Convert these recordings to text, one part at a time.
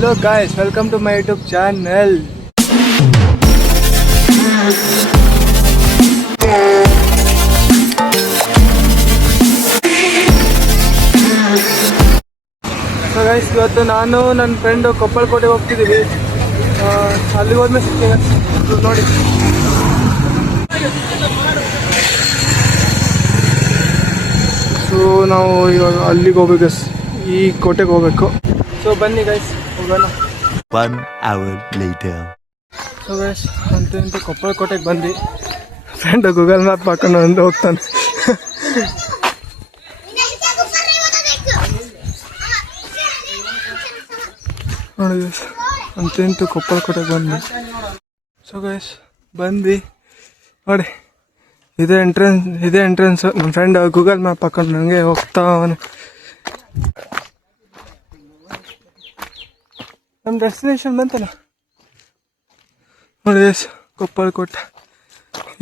Hello guys, welcome to my YouTube channel. So guys, ಇವತ್ತು ನಾನು ನನ್ನ ಫ್ರೆಂಡು ಕೊಪ್ಪಳಕೋಟೆಗೆ ಹೋಗ್ತಿದ್ದೀವಿ. ಅಲ್ಲಿಗೆ ಹೋದ್ಮೇಲೆ ಸಿಗ್ತೀನಿ ನೋಡಿ. ಸೊ ನಾವು ಇವಾಗ ಅಲ್ಲಿಗೆ ಹೋಗ್ಬೇಕು, ಈ ಕೋಟೆಗೆ ಹೋಗ್ಬೇಕು. ಸೊ ಬನ್ನಿ ಗೈಸ್, ಹೋಗೋಣ. 1 hour later. ಸೊ ಗೈಸ್, ಅಂತೂ ಕೊಪ್ಪಳಕೋಟೆಗೆ ಬಂದು ಫ್ರೆಂಡ್ ಗೂಗಲ್ ಮ್ಯಾಪ್ ಹಾಕೊಂಡು ಒಂದು ಹೋಗ್ತಾನೆ. ನೋಡಿ ಗೈಸ್, ಅಂತೂ ಕೊಪ್ಪಳಕೋಟೆಗೆ ಬಂದ್ವಿ. ಸೊ ಗೈಸ್ ಬಂದ್ವಿ ನೋಡಿ, ಇದೇ ಎಂಟ್ರೆನ್ಸ್. ನಮ್ಮ ಫ್ರೆಂಡ್ ಗೂಗಲ್ ಮ್ಯಾಪ್ ಹಾಕೊಂಡು ನನಗೆ ಹೋಗ್ತಾವನೆ. ನಮ್ಮ ಡೆಸ್ಟಿನೇಷನ್ ಬಂತಲ್ಲ ನೋಡಿ ಗೈಸ್, ಕೊಪ್ಪಳಕೋಟೆ.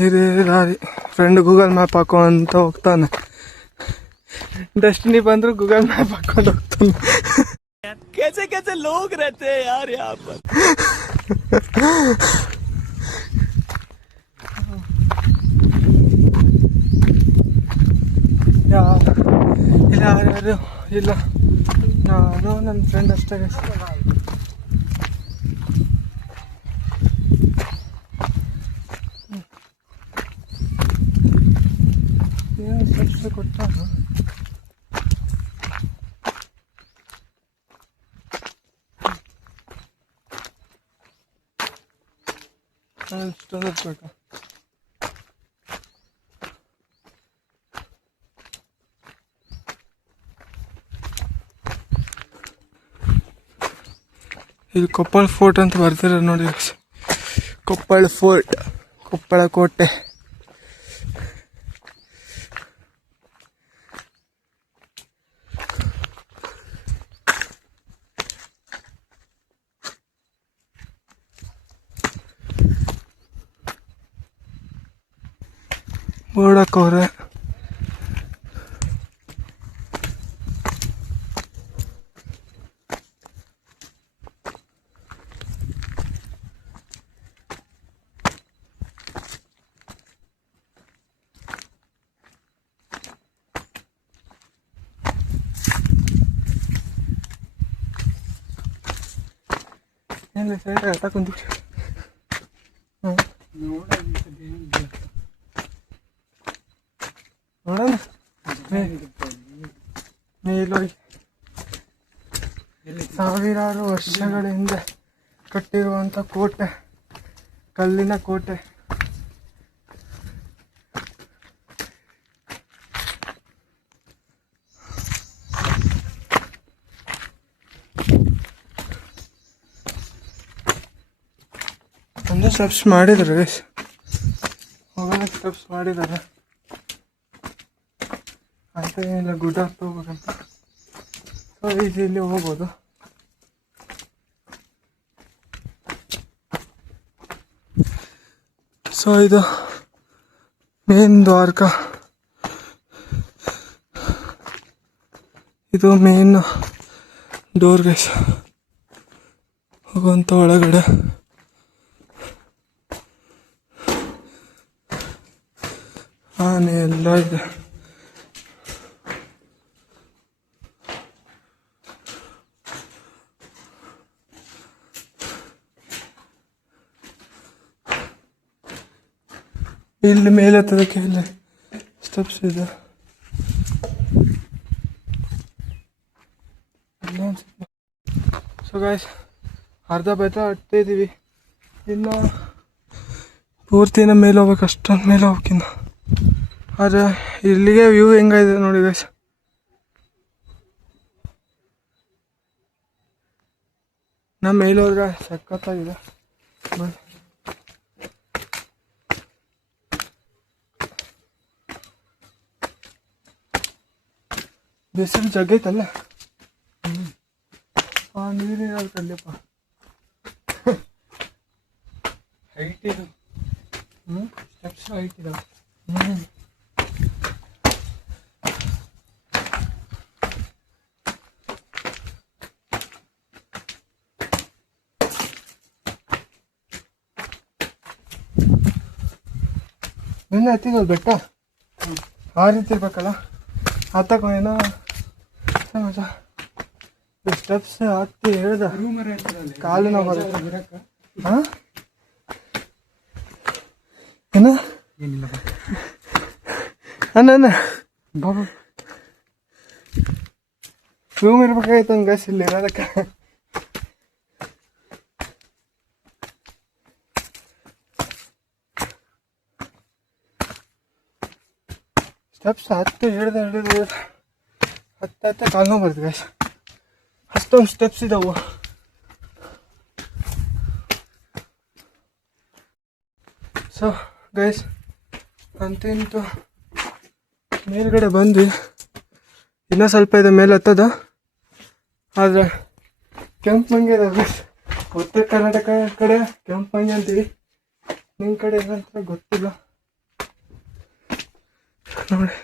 ಇದೇ ದಾರಿ. ಫ್ರೆಂಡ್ ಗೂಗಲ್ ಮ್ಯಾಪ್ ಹಾಕೊಂತ ಹೋಗ್ತಾನೆ. ಡೆಸ್ಟಿನಿ ಬಂದ್ರು ಗೂಗಲ್ ಮ್ಯಾಪ್ ಹಾಕೊಂಡು ಹೋಗ್ತಾನೆ. कैसे कैसे लोग रहते हैं यार यहाँ पर. ಯಾರು ಇಲ್ಲ, ನಾನು ನನ್ನ ಫ್ರೆಂಡ್ ಅಷ್ಟೇ. ಏನು ಕೊಟ್ಟ ಇಷ್ಟೊಂದು ಬೇಕಾ? ಇದು ಕೊಪ್ಪಳ ಫೋರ್ಟ್ ಅಂತ ಬರ್ತಾರೆ ನೋಡಿ. ಕೊಪ್ಪಳ ಫೋರ್ಟ್, ಕೊಪ್ಪಳ ಕೋಟೆ. ಓಡಕ್ಕವ್ರೆ. ಏನಿಲ್ಲ ಸೈಡ್ ಆಟ ಕುಂತಿತ್ತು. ನೋಡೋಣ ಮೇಲೋಗಿ. ಸಾವಿರಾರು ವರ್ಷಗಳ ಹಿಂದೆ ಕಟ್ಟಿರುವಂಥ ಕೋಟೆ, ಕಲ್ಲಿನ ಕೋಟೆ. ಒಂದು ಸ್ಟೆಪ್ಸ್ ಮಾಡಿದ್ದಾರೆ, ಹೋಗೋಣ ಸ್ಟೆಪ್ಸ್ ಮಾಡಿದ್ದಾರೆ ಅಂತ. ಏನಿಲ್ಲ, ಗುಡ್ಡ ಹತ್ತು ಹೋಗ್ಬೇಕಂತ. ಸೊ ಈಸಿಲಿ ಹೋಗ್ಬೋದು. ಸೊ ಇದು ಮೇನ್ ದ್ವಾರಕ. ಇದು ಮೇನ್ ಡೋರ್ ಗೈಸ್, ಹೋಗುವಂಥ ಒಳಗಡೆ. ಆನೆ ಎಲ್ಲ ಇದೆ. ಇಲ್ಲಿ ಮೇಲೆ ಹತ್ತೋದಕ್ಕೆ ಇಲ್ಲಿ ಸ್ಟೆಪ್ಸ್ ಇದೆ. ಸೊ ಗಾಯ್ಸ್, ಅರ್ಧ ಬೆಟ್ಟ ಹತ್ತಾ ಇದ್ದೀವಿ. ಇನ್ನು ಪೂರ್ತಿನ ಮೇಲೆ ಹೋಗ್ಬೇಕು, ಅಷ್ಟೊಂದು ಮೇಲೆ ಹೋಗ್ಕಿನ್ನ. ಆದರೆ ಇಲ್ಲಿಗೆ ವ್ಯೂ ಹೆಂಗಿದೆ ನೋಡಿ ಗೈಸ್. ನಮ್ಮ ಮೇಲೆ ಹೋದ್ರೆ ಸಖತ್ತಾಗಿದೆ. ಬಿಸಿಲು ಜಗ್ಗೈತಲ್ಲ, ನೀರಿರೋದು ಕಲ್ಲಿಯಪ್ಪ. ಹೈಟ್ ಇದು, ಸ್ಟೆಪ್ಸ್ ಹೈಟ್ ಇದಾವೆ. ನಿನ್ನೆ ಹತ್ತಿದಲ್ಲ ಬೆಟ್ಟ ಆ ರೀತಿ ಇರ್ಬೇಕಲ್ಲ ಹತ್ತಕ್ಕ ಏನೋ ಮಜಾ. ಸ್ಟೆಪ್ಸ್ ಹತ್ತಿ ಹೇಳ್ದ ಕಾಲು ನಾವು ಬರುತ್ತೆ. ಹಾಂ ಏನ ಅಣ್ಣ ಬಾಬಾ ರೂಮ್ ಇರ್ಬೇಕಾಯ್ತು ಒಂದು ಗಸ್ ಇಲ್ಲಿ ಇರೋದಕ್ಕೆ. ಸ್ಟೆಪ್ಸ್ ಹತ್ತು ಹಿಡ್ದು ಹತ್ತ ಕಾಲು ಬರ್ತದೆ ಗೈಸ್. ಅಷ್ಟೊಂದು ಸ್ಟೆಪ್ಸ್ ಇದಾವು. ಸೊ ಗೈಸ್ ಅಂತೂ ಮೇಲ್ಗಡೆ ಬಂದ್ವಿ. ಇನ್ನೂ ಸ್ವಲ್ಪ ಇದೆ ಮೇಲೆ ಹತ್ತದ. ಆದರೆ ಕೆಂಪು ಮಂಗೆ ಇದೆ ಗೈಸ್. ಉತ್ತರ ಕರ್ನಾಟಕ ಕಡೆ ಕೆಂಪು ಮಂಗೆ ಅಂತೀವಿ, ನಿಮ್ಮ ಕಡೆ ಏನಂತ ಗೊತ್ತಿಲ್ಲ ನೋಡಿ.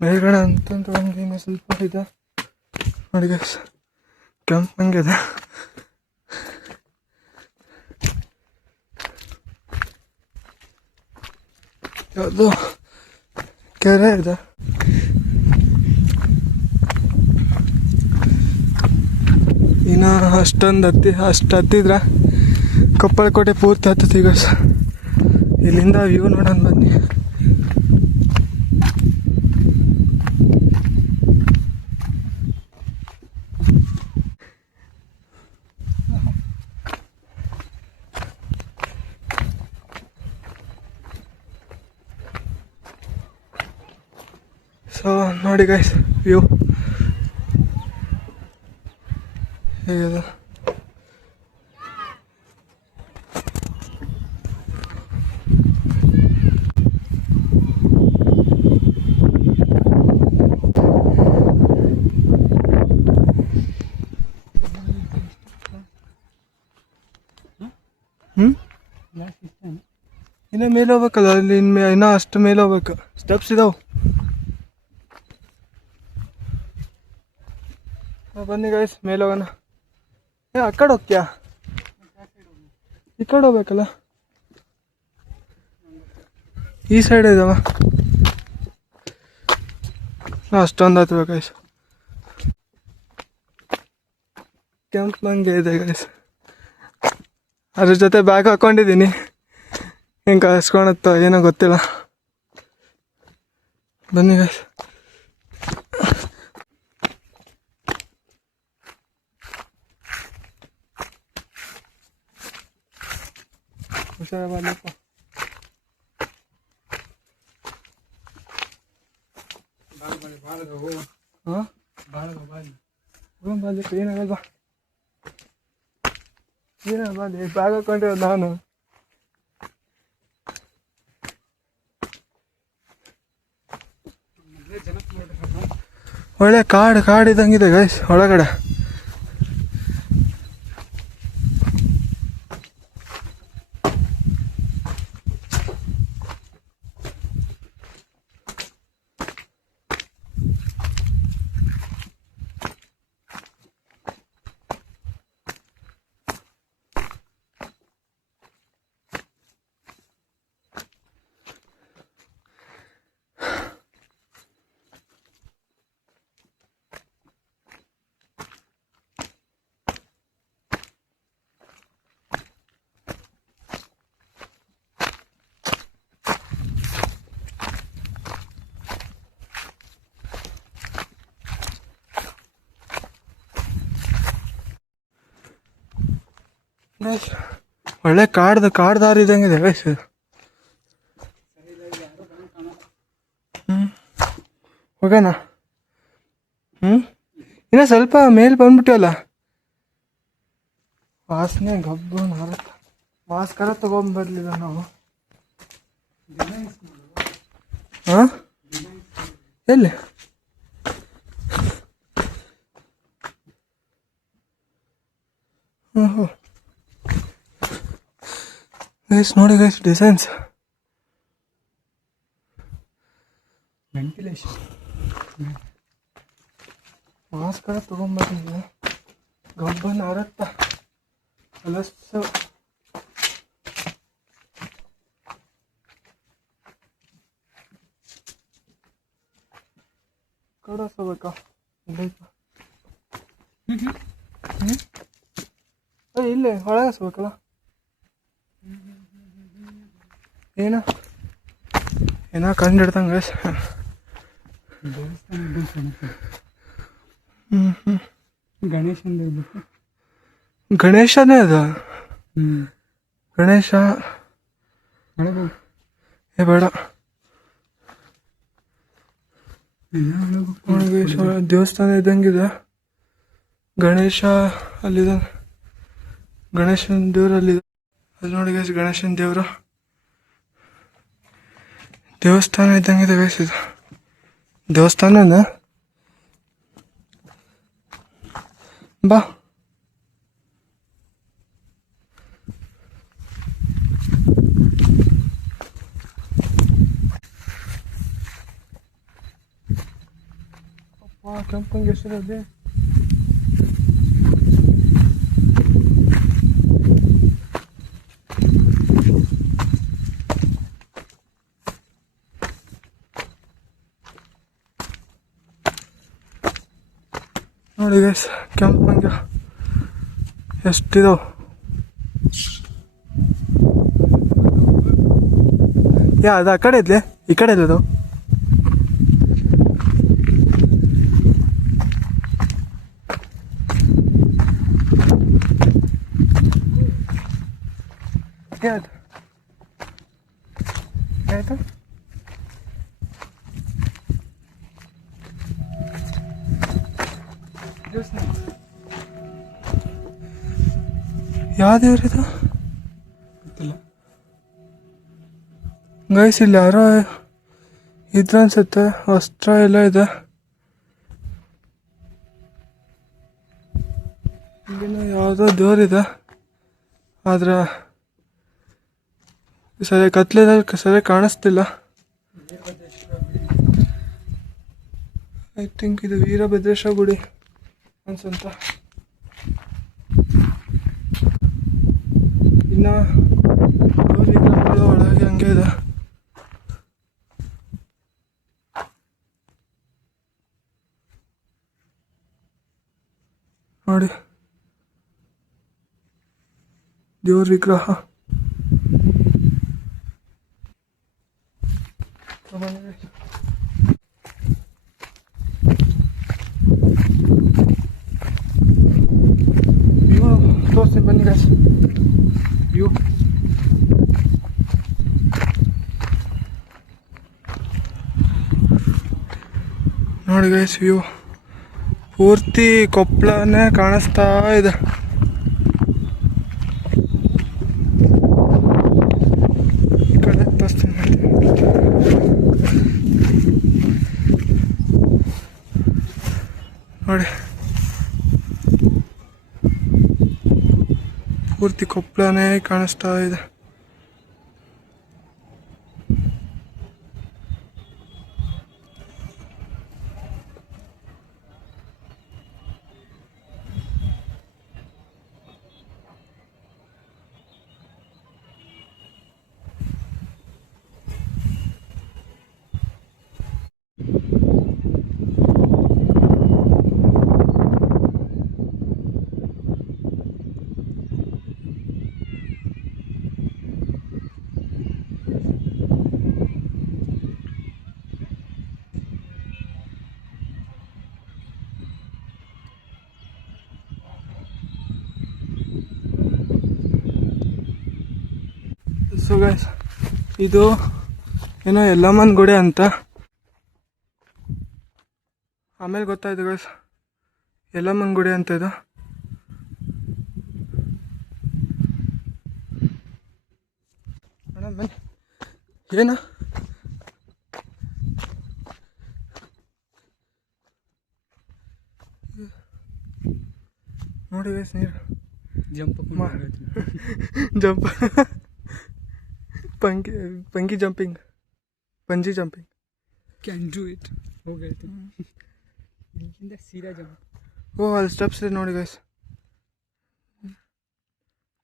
ಮೇಲ್ಗಡೆ ಅಂತಂತ ಒಂದು ಇನ್ನೂ ಸ್ವಲ್ಪ ಇದೆ ನೋಡಿ ಗೈಸ್, ಕೆಂಪು ಮಂಗೆ ಇದೆ. ಯಾವುದು ಕೆರೆ ಇದೆ. ಇನ್ನು ಅಷ್ಟು ಹತ್ತಿದ್ರೆ ಕೊಪ್ಪಳ ಕೋಟೆ ಪೂರ್ತಿ ಹತ್ತತಿ ಗೈಸ್. ಇಲ್ಲಿಂದ ವ್ಯೂ ನೋಡೋಣ ಬನ್ನಿ. ಸೊ ನೋಡಿ ಗೈಸ್ ವ್ಯೂ ಹೇಗಿದೆ. ಇನ್ನೂ ಮೇಲೆ ಹೋಗ್ಬೇಕಲ್ಲ, ಅಲ್ಲಿ ಇನ್ನೂ ಅಷ್ಟು ಮೇಲೆ ಹೋಗ್ಬೇಕು. ಸ್ಟೆಪ್ಸ್ ಇದಾವೆ. ಬನ್ನಿ ಗೈಸ್ ಮೇಲೆ ಹೋಗೋಣ. ಆ ಕಡೆ ಹೋಗ್ತೀಯಾ? ಈ ಕಡೆ ಹೋಗ್ಬೇಕಲ್ಲ, ಈ ಸೈಡ್ ಇದಾವ. ಅಷ್ಟೊಂದು ಹತ್ಬೇಕು ಗೈಸ್. ಕೆಂಪು ಮಂಗೆ ಇದೆ ಗೈಸ್. ಅದ್ರ ಜೊತೆ ಬ್ಯಾಗ್ ಹಾಕ್ಕೊಂಡಿದ್ದೀನಿ, ಹೆಂಗೆ ಕಳ್ಸ್ಕೊಳತ್ತೋ ಏನೋ ಗೊತ್ತಿಲ್ಲ. ಬನ್ನಿ ಗೈಸ್. ಹುಷಾರಪ್ಪ. ಹಾಂ ಬಾಲಿಪ್ಪ ಏನಾಗಲ್ಲ ಬಾ. ಏನಾಗ ಬಾಲಿ ಬ್ಯಾಗ್ ಹಾಕೊಂಡಿರೋದು ನಾನು. ಒಳ್ಳೆ ಕಾಡು ಇದ್ದಂಗಿದೆ ಗೈಸ್ ಒಳಗಡೆ. ಒಳ್ಳೆ ಕಾಡು ದಾರಿ ಇದ್ದಂಗಿದೆ ಗೈಸ್. ಹೋಗೋಣ. ಇನ್ನು ಸ್ವಲ್ಪ ಮೇಲೆ ಬಂದ್ಬಿಟ್ಟಿವಲ್ಲ. ವಾಸನೆ ಗಬ್ಬು ನಾರತ್ತ. ಮಾಸ್ಕರ ತಗೊಂಡ್ಬರ್ಲಿಲ್ಲ ನಾವು. ಹಾಂ ಎಲ್ಲಿ? ಹ್ಞೂ ಗೈಸ್ ನೋಡಿ ಗೈಸ್ ಡಿಸೈನ್ಸ್. ವೆಂಟಿಲೇಷನ್ ಮಾಸ್ಕರ ತಗೊಂಬರ್ಲಿಲ್ಲ. ಗಬ್ಬನ ಅರತ್ತ ಹೊಲಸು. ಕಡಸಬೇಕಾ ಇಲ್ಲೇ ಹೊಳಗಿಸ್ಬೇಕಲ್ಲ ಏನೋ ಕಂಡು ಹಿಡ್ದಂಗೆ ಗಣೇಶನೇ ಅದ ಗಣೇಶ ಏ ಬೇಡ ದೇವಸ್ಥಾನ ಇದ್ದಂಗಿದೆ ಗಣೇಶ ಅಲ್ಲಿದ್ದಾನೆ ಗಣೇಶನ ದೇವ್ರು ಅಲ್ಲಿದೆ ಅಲ್ಲಿ ನೋಡಿ ಗೈಸ್ ಗಣೇಶನ ದೇವ್ರು ದೇವಸ್ಥಾನ ಇದ್ದಂಗಿದೆ ಗೈಸ್ ಇದು ದೇವಸ್ಥಾನನ ಬಾ ಕೆಂಪಂಗೆ ಹೆಸರದೆ ನೋಡಿ ಗೈಸ್ ಕೆಂಪಂಗೆ ಎಷ್ಟಿದಾವ ಅದು ಆ ಕಡೆ ಇದ್ಲೆ ಈ ಕಡೆ ಇಲ್ಲ ಅದು ಆಯ್ತಾ ಯಾವ ದೇವ್ರಿದು ಗೊತ್ತಿಲ್ಲ ಗೈಸ್ ಇಲ್ಲಿ ಯಾರೋ ಇದ್ರ ಅನ್ಸುತ್ತೆ ವಸ್ತ್ರ ಎಲ್ಲ ಇದೆ ಇಲ್ಲಿನ ಯಾವುದೋ ದೇವ್ರಿದೆ ಆದ್ರೆ ಸರಿಯಾಗಿ ಕತ್ಲೆದಲ್ಲಿ ಸರಿಯಾಗಿ ಕಾಣಿಸ್ತಿಲ್ಲ ಐ ಥಿಂಕ್ ಇದು ವೀರಭದ್ರೇಶ್ವರ ಗುಡಿ ಅನ್ಸಂತ ಇನ್ನು ಒಳಗೆ ಹಂಗೆ ಇದೆ ನೋಡಿ ದೇವ್ರ ವಿಗ್ರಹ ವ್ಯೂ ತೋರಿಸಿ ಬನ್ನಿ ಗೈಸ್ ವ್ಯೂ ನೋಡಿ ಗೈಸ್ ವ್ಯೂ ಪೂರ್ತಿ ಕೊಪ್ಪಳನೇ ಕಾಣಿಸ್ತಾ ಇದೆ ಈ ಕಡೆ ತೋರಿಸ್ತೀನಿ ನೋಡಿ ಪೂರ್ತಿ ಕೊಪ್ಪಳನೇ ಕಾಣಿಸ್ತಾ ಇದೆ ಸೊ ಗೈಸ್ ಇದು ಏನೋ ಯಲ್ಲಮ್ಮನ ಗುಡಿ ಅಂತ ಆಮೇಲೆ ಗೊತ್ತಾಯ್ತು ಗೈಸ್ ಯಲ್ಲಮ್ಮನ ಗುಡಿ ಅಂತ ಇದು ಮೇಡಮ್ ಬನ್ನಿ ಏನ ನೋಡಿ ಗೈಸ್ ನೀರು ಜಂಪ್ पंगी जंपिंग पंजी जंपिंग कैन डू इट हो गए थे इनकिंद सीधा जंप ಓ ಅಲ್ಲಿ ಸ್ಟೆಪ್ಸ್ ಇದೆ ನೋಡಿ ಗೈಸ್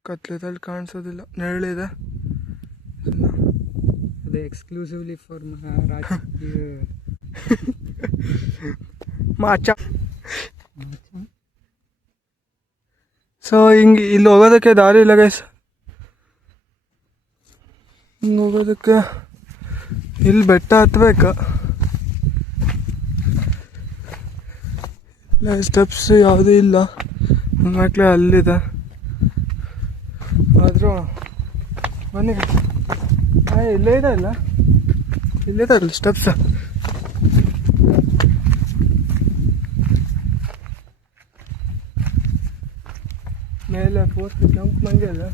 ಕತ್ಲೆದಲ್ಲಿ ಕಾಣಿಸೋದಿಲ್ಲ ನೆರಳಿದೆ ಅದು exclusively for Maharaj March. So ಹಿಂಗೆ ಇಲ್ಲಿ ಹೋಗೋದಕ್ಕೆ ದಾರಿ ಇಲ್ಲ ಗೈಸ್. ಹಿಂಗೆ ಹೋಗೋದಕ್ಕೆ ಇಲ್ಲಿ ಬೆಟ್ಟ ಹತ್ಬೇಕು. ಇಲ್ಲ ಸ್ಟೆಪ್ಸ್ ಯಾವುದೂ ಇಲ್ಲ. ಮಕ್ಕಳು ಅಲ್ಲಿದೆ ಆದರೂ ಬನ್ನಿ. ಇಲ್ಲೇ ಇದೆ ಇಲ್ಲ, ಇಲ್ಲಿದೆ ಅಲ್ಲ ಸ್ಟೆಪ್ಸ್. ಮೇಲೆ ಪೂರ್ತಿ ಜಂಪ್ ಮಂಗೆ ಅಲ್ಲ.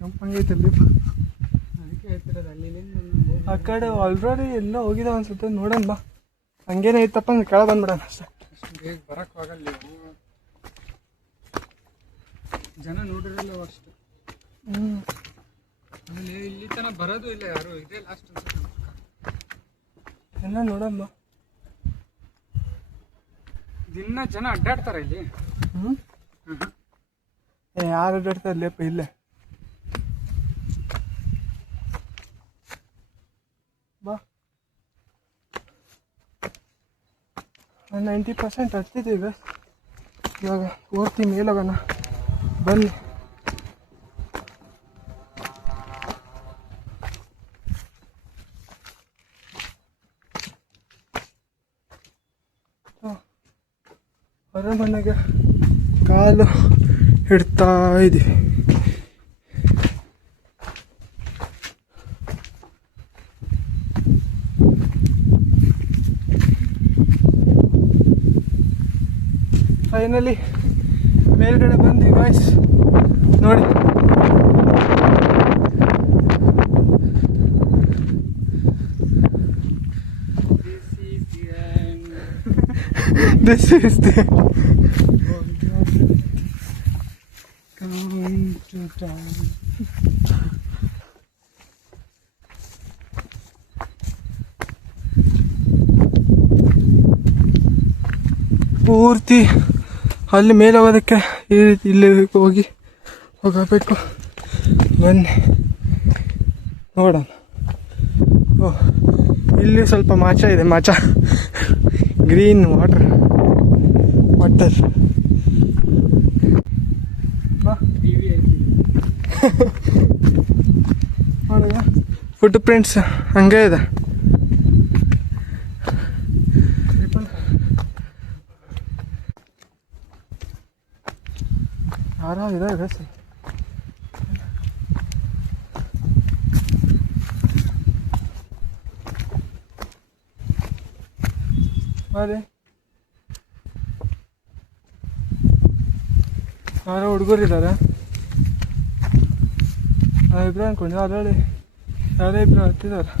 ಜಂಪ್ ಮಂಗೆ ಐತಲ್ಲಿ. ಅದಕ್ಕೆ ಹೇಳ್ತಿರೋದು ಅಲ್ಲಿ ಆ ಕಡೆ ಆಲ್ರೆಡಿ ಎಲ್ಲ ಹೋಗಿದಾವ ಅನ್ಸುತ್ತೆ. ನೋಡೋಣ ಬಾ. ಹಂಗೇನೆ ಐತಪ್ಪ ಅಂದ್ರೆ ಕೆಳ ಬಂದ್ಬಿಡೋಣ ಅಷ್ಟೇ. ಅಷ್ಟು ಬೇಗ ಬರೋಕ್ಕಾಗಲ್ಲ. ಜನ ನೋಡಿರಲ್ಲ ಅಷ್ಟು. ಆಮೇಲೆ ಇಲ್ಲಿ ತನಕ ಬರೋದು ಇಲ್ಲ ಯಾರು. ಇದೇ ಲಾಸ್ಟ್ ಎಲ್ಲ ನೋಡೋಣ ಬಾ. ದಿನ ಜನ ಅಡ್ಡಾಡ್ತಾರೆ ಇಲ್ಲಿ. ಯಾರು ಅಡ್ಡಾಡ್ತಾರೆ ಲೇಪ ಇಲ್ಲೇ ಬಾ. 90% ಹತ್ತಿದ್ದೀವಿ. ಇವಾಗ ಪೂರ್ತಿ ಮೇಲೋಗೋಣ ಬನ್ನಿ. ಹೊರಮನೆಗೆ ಕಾಲು ಇಡ್ತಾ ಇದ್ದೀವಿ. ಫೈನಲಿ ಮೇಲ್ಗಡೆ ಬಂದ್ವಿ ಗಾಯ್ಸ್. ನೋಡಿ this is the come to town. ಪೂರ್ತಿ ಅಲ್ಲಿ ಮೇಲೆ ಹೋಗೋದಕ್ಕೆ ಈ ರೀತಿ ಇಲ್ಲಿ ಹೋಗಬೇಕು. ಬನ್ನಿ ನೋಡೋಣ. ಓಹ್, ಇಲ್ಲಿ ಸ್ವಲ್ಪ ಮಾಚ ಇದೆ. ಮಾಚ ಗ್ರೀನ್ ವಾಟರ್ ಬಾ. ನೋಡುವ ಫುಟ್ ಪ್ರಿಂಟ್ಸ್ ಹಂಗೆ ಇದೆ. ಯಾರೋ ಇದೆ ಸರ್. ಅದೇ ಯಾರೋ ಹುಡುಗರಿದ್ದಾರೆ. ಇಬ್ಬರು ಅನ್ಕೊಂಡು ಅದರಲ್ಲಿ ಯಾರೋ ಇಬ್ಬರು ಹತ್ತಿದ್ದಾರೆ.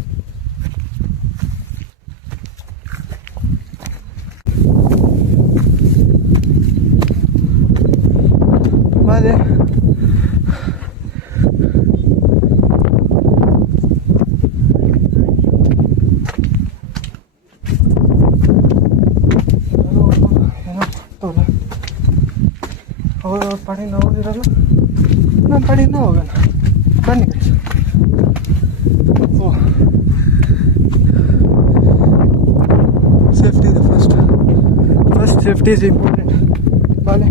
ಅದೇ ಅವ್ರ ಪಡಿನ ಹೋಗಿರಲ್ಲ, ನಮ್ಮ ಪಡಿನ ಹೋಗೋಣ ಬನ್ನಿ. ಓ ಸೇಫ್ಟಿ ಇದೆ ಫಸ್ಟ್ ಸೇಫ್ಟಿ ಇಸ್ ಇಂಪಾರ್ಟೆಂಟ್. ಬಾಲೆ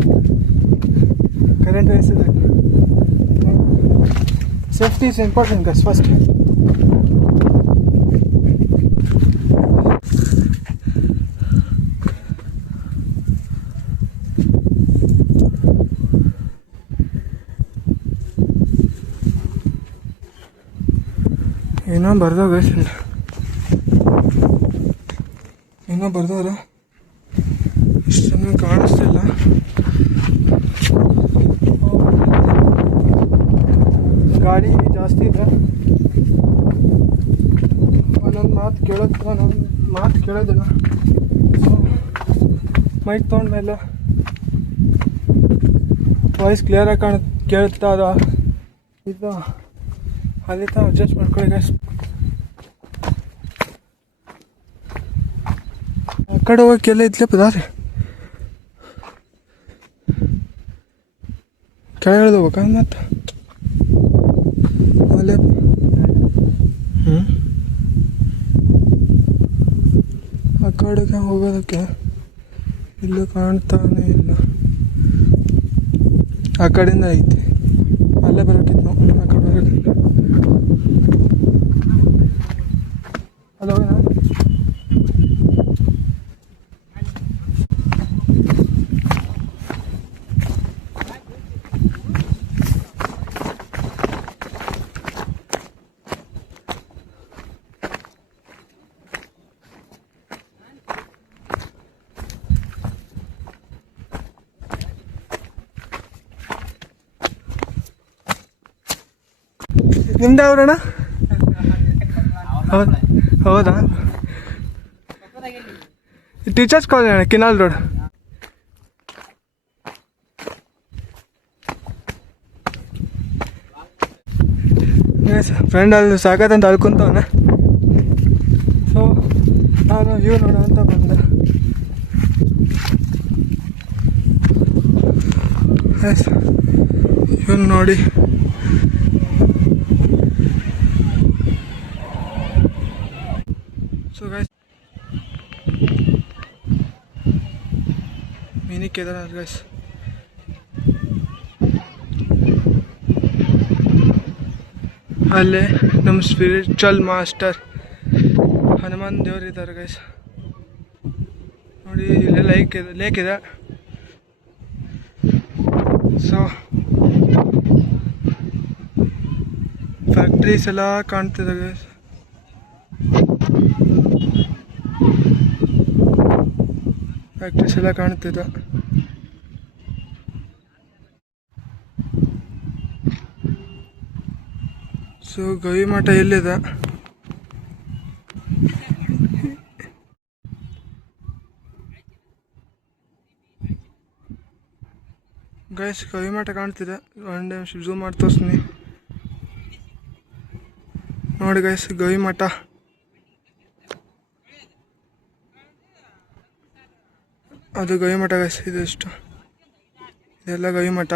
ಕರೆಂಟ್ ವಯಸ್ಸಿದೆ. ಸೇಫ್ಟಿ ಇಸ್ ಇಂಪಾರ್ಟೆಂಟ್ ಗಸ್ ಫಸ್ಟ್. ಏನೋ ಬರ್ದವ್ರೆ, ಏನೋ ಬರ್ದವ್ರೆ, ಇಷ್ಟು ಚೆನ್ನಾಗಿ ಕಾಣಿಸ್ತಿಲ್ಲ. ಗಾಡಿ ಜಾಸ್ತಿ ಇದೆ. ಒಂದೊಂದು ಮಾತು ಕೇಳೋದಿಲ್ಲ. ಮೈಕ್ ತೊಗೊಂಡ್ಮೇಲೆ ವಾಯ್ಸ್ ಕ್ಲಿಯರಾಗಿ ಕೇಳ್ತಾ ಅದ ಇದು ಅಲ್ಲಿ ತಾ ಅಡ್ಜಸ್ಟ್ ಮಾಡ್ಕೊಳ್ಳಿ ಗೈಸ್. ಆ ಕಡೆ ಹೋಗಕ್ಕೆಲ್ಲ ಇದ್ಲೇ ದಾರಿ. ಕೆಳಗೆ ಹೋಗ್ಬೇಕಾ ಮತ್ತೆ ಅಲ್ಲೇ ಆ ಕಡೆಗೆ ಹೋಗೋದಕ್ಕೆ ಇಲ್ಲೂ ಕಾಣ್ತಾನೆ ಇಲ್ಲ. ಆ ಕಡೆಯಿಂದ ಐತಿ, ಅಲ್ಲೇ ಬರೋಕ್ಕಿತ್ತು ನಾವು ಆ ಕಡೆ ಬರೋಕ್ಕಿತ್ತು. ಅದು ಹೋಗೋಣ. ನಿಮ್ದು ಯಾವ್ರಣ್ಣ? ಹೌದಾ? ಟೀಚರ್ಸ್ ಕಾಲೇಜ್ ಅಣ್ಣ, ಕಿನಾಲ್ ರೋಡ್. ಫ್ರೆಂಡ್ ಅಲ್ಲಿ ಸಾಕತ್ತಂತ ಅಳ್ಕೊಂತವನ. ಸೊ ನಾನು ವ್ಯೂ ನೋಡೋ ಅಂತ ಬಂದೆ. ಇವನು ನೋಡಿ so guys mini Kedarnath guys. ಅಲ್ಲೇ ನಮ್ಮ ಸ್ಪಿರಿಚುವಲ್ ಮಾಸ್ಟರ್ ಹನುಮಾನ್ ದೇವ್ರು ಇದ್ದಾರೆ ಗೈಸ್. ನೋಡಿ ಇಲ್ಲೇ ಲೇಕ್ ಇದೆ. ಸೊ ಫ್ಯಾಕ್ಟ್ರೀಸ್ ಎಲ್ಲ ಕಾಣ್ತಿದೆ ಗೈಸ್. ಫ್ಯಾಕ್ಟ್ರೀಸ್ ಎಲ್ಲ ಕಾಣ್ತಿದೆ. ಸೊ ಗವಿ ಮಠ ಎಲ್ಲಿದೆ? ಗೈಸ್ ಗವಿ ಮಠ ಕಾಣ್ತಿದೆ. ಒಂದು ನಿಮಿಷ ಝೂಮ್ ಮಾಡಿ ತೋರಿಸ್ತೀನಿ ನೋಡಿ ಗೈಸ್. ಗವಿ ಮಠ ಅದು ಗವಿ ಮಠ ಗೈಸ್. ಇದೆಷ್ಟು ಇದೆಲ್ಲ ಗವಿ ಮಠ.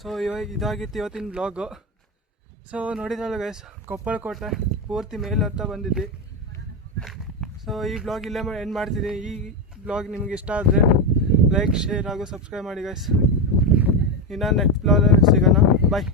ಸೊ ಇದಾಗಿತ್ತು ಇವತ್ತಿನ ಬ್ಲಾಗು. ಸೊ ನೋಡಿದ್ರಲ್ಲ ಗೈಸ್, ಕೊಪ್ಪಳ ಕೋಟೆ ಪೂರ್ತಿ ಮೇಲೆ ಹತ್ತ ಬಂದಿದ್ವಿ. ಸೊ ಈ ಬ್ಲಾಗ್ ಇಲ್ಲೇ ಎಂಡ್ ಮಾಡ್ತಿದ್ದೀನಿ. ಈ ಬ್ಲಾಗ್ ನಿಮಗೆ ಇಷ್ಟ ಆದರೆ ಲೈಕ್, ಶೇರ್ ಹಾಗೂ ಸಬ್ಸ್ಕ್ರೈಬ್ ಮಾಡಿ ಗೈಸ್. ಇನ್ನು ನೆಕ್ಸ್ಟ್ ಬ್ಲಾಗ್ ಸಿಗೋಣ. ಬಾಯ್.